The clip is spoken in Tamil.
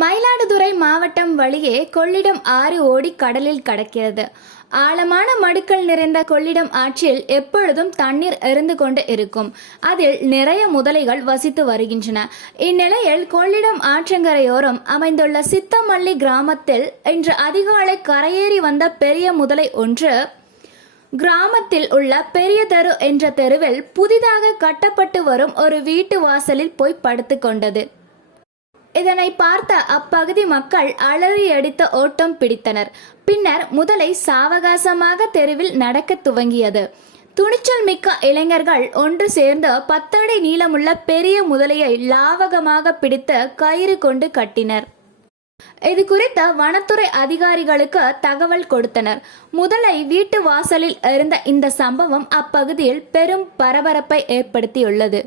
மயிலாடுதுறை மாவட்டம் வழியே கொள்ளிடம் ஆறு ஓடி கடலில் கடக்கிறது. ஆழமான மடுக்கள் நிறைந்த கொள்ளிடம் ஆற்றில் எப்பொழுதும் தண்ணீர் எரிந்து கொண்டு இருக்கும். அதில் நிறைய முதலைகள் வசித்து வருகின்றன. இந்நிலையில் கொள்ளிடம் ஆற்றங்கரையோரம் அமைந்துள்ள சித்தமல்லி கிராமத்தில் இன்று அதிகாலை கரையேறி வந்த பெரிய முதலை ஒன்று கிராமத்தில் உள்ள பெரிய தெரு என்ற தெருவில் புதிதாக கட்டப்பட்டு வரும் ஒரு வீட்டு வாசலில் போய் படுத்து கொண்டது. இதனை பார்த்த அப்பகுதி மக்கள் அலறி அடித்த ஓட்டம் பிடித்தனர். பின்னர் முதலை சாவகாசமாக தெருவில் நடக்கத் துவங்கியது. துணிச்சல் மிக்க இளைஞர்கள் ஒன்று சேர்ந்து பத்தடி நீளமுள்ள பெரிய முதலையை லாவகமாக பிடித்து கயிறு கொண்டு கட்டினர். இது குறித்த வனத்துறை அதிகாரிகளுக்கு தகவல் கொடுத்தனர். முதலை வீட்டு வாசலில் இருந்த இந்த சம்பவம் அப்பகுதியில் பெரும் பரபரப்பை ஏற்படுத்தியுள்ளது.